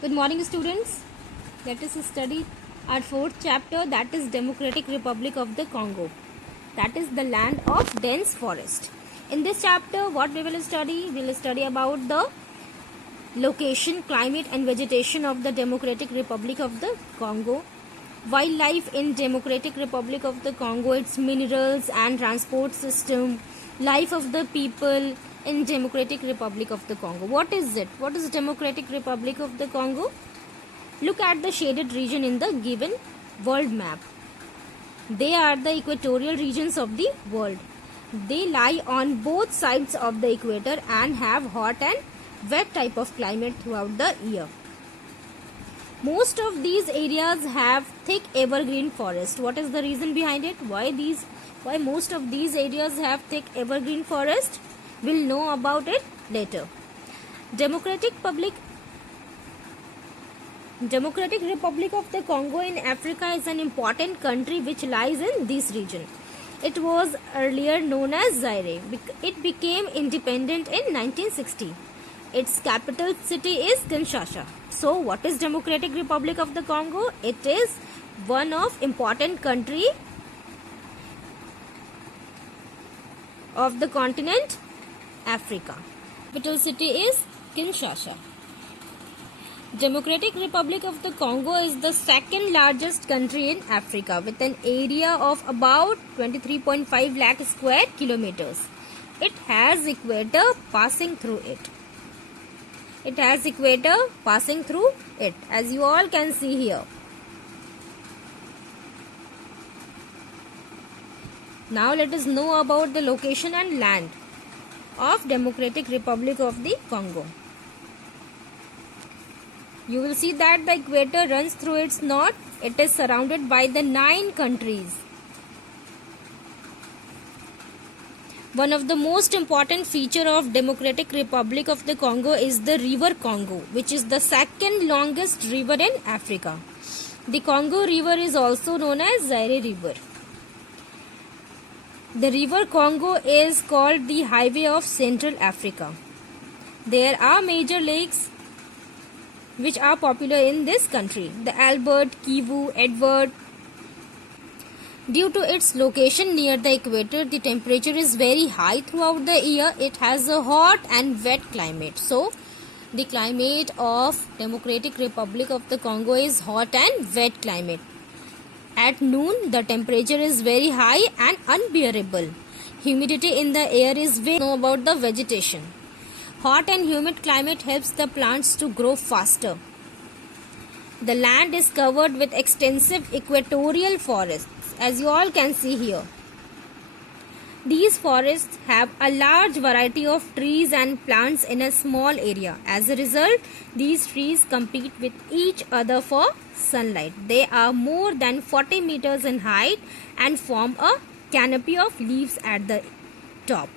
Good morning, students. Let us study our fourth chapter, that is Democratic Republic of the Congo. That is the land of dense forest. In this chapter, what we will study? We will study about the location, climate and vegetation of the Democratic Republic of the Congo. Wildlife in Democratic Republic of the Congo, its minerals and transport system, life of the people in Democratic Republic of the Congo. What is it? What is Democratic Republic of the Congo? Look at the shaded region in the given world map. They are the equatorial regions of the world. They lie on both sides of the equator and have hot and wet type of climate throughout the year. Most of these areas have thick evergreen forest. What is the reason behind it? Why most of these areas have thick evergreen forest? We'll know about it later. Democratic Republic of the Congo in Africa is an important country which lies in this region. It was earlier known as Zaire. It became independent in 1960. Its capital city is Kinshasa. So, what is Democratic Republic of the Congo? It is one of important country of the continent Africa. Capital city is Kinshasa. Democratic Republic of the Congo is the second largest country in Africa with an area of about 23.5 lakh square kilometers. It has equator passing through it. As you all can see here. Now let us know about the location and land of Democratic Republic of the Congo. You will see that the equator runs through its north. It is surrounded by the 9 countries. One of the most important feature of Democratic Republic of the Congo is the river Congo, which is the second longest river in Africa. The Congo River is also known as Zaire River. The river Congo is called the highway of Central Africa. There are major lakes which are popular in this country. The Albert, Kivu, Edward. Due to its location near the equator, the temperature is very high throughout the year. It has a hot and wet climate. So, the climate of Democratic Republic of the Congo is hot and wet climate. At noon, the temperature is very high and unbearable. Humidity in the air is very low. About the vegetation. Hot and humid climate helps the plants to grow faster. The land is covered with extensive equatorial forests, as you all can see here. These forests have a large variety of trees and plants in a small area. As a result, these trees compete with each other for sunlight. They are more than 40 meters in height and form a canopy of leaves at the top.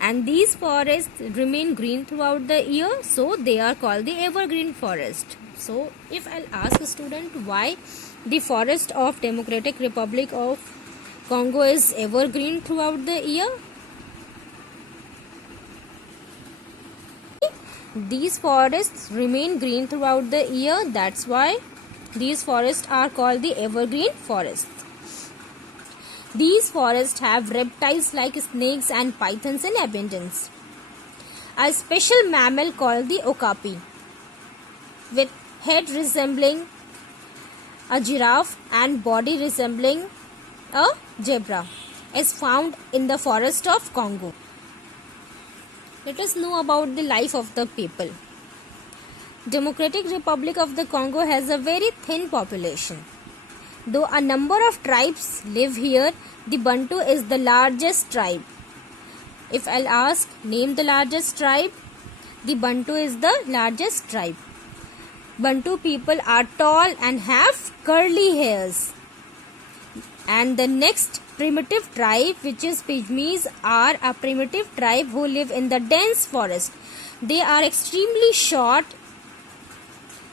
And these forests remain green throughout the year, so they are called the evergreen forest. So, if I'll ask a student why the forest of Democratic Republic of Congo is evergreen throughout the year. These forests remain green throughout the year. That's why these forests are called the evergreen forests. These forests have reptiles like snakes and pythons in abundance. A special mammal called the okapi, with head resembling a giraffe and body resembling a zebra, is found in the forest of Congo. Let us know about the life of the people. Democratic Republic of the Congo has a very thin population. Though a number of tribes live here, the Bantu is the largest tribe. If I'll ask, name the largest tribe, the Bantu is the largest tribe. Bantu people are tall and have curly hairs. And the next primitive tribe, which is Pygmies, are a primitive tribe who live in the dense forest. They are extremely short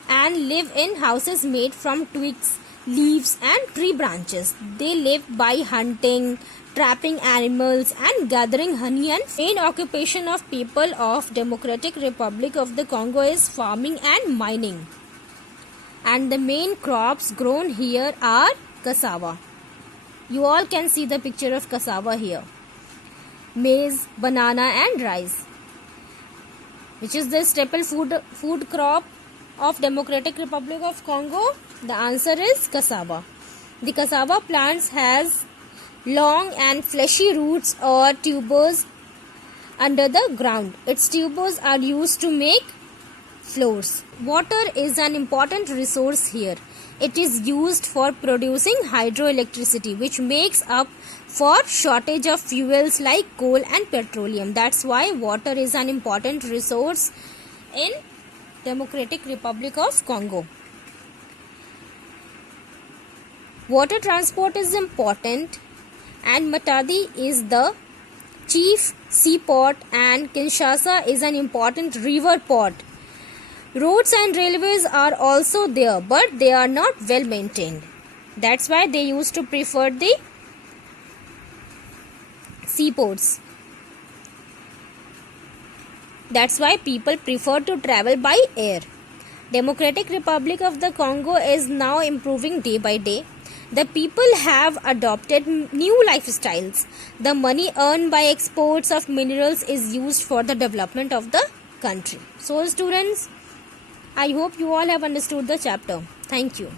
and live in houses made from twigs, leaves and tree branches. They live by hunting, trapping animals and gathering honey. And main occupation of people of Democratic Republic of the Congo is farming and mining. and the main crops grown here are cassava. You all can see the picture of cassava here. Maize, banana and rice. Which is the staple food crop of Democratic Republic of Congo? The answer is cassava. The cassava plants has long and fleshy roots or tubers under the ground. Its tubers are used to make floors. Water is an important resource here. It is used for producing hydroelectricity, which makes up for shortage of fuels like coal and petroleum. That's why water is an important resource in Democratic Republic of Congo. Water transport is important, and Matadi is the chief seaport and Kinshasa is an important river port. Roads and railways are also there, but they are not well maintained. That's why they used to prefer the seaports. That's why people prefer to travel by air. Democratic Republic of the Congo is now improving day by day. The people have adopted new lifestyles. The money earned by exports of minerals is used for the development of the country. So students, I hope you all have understood the chapter. Thank you.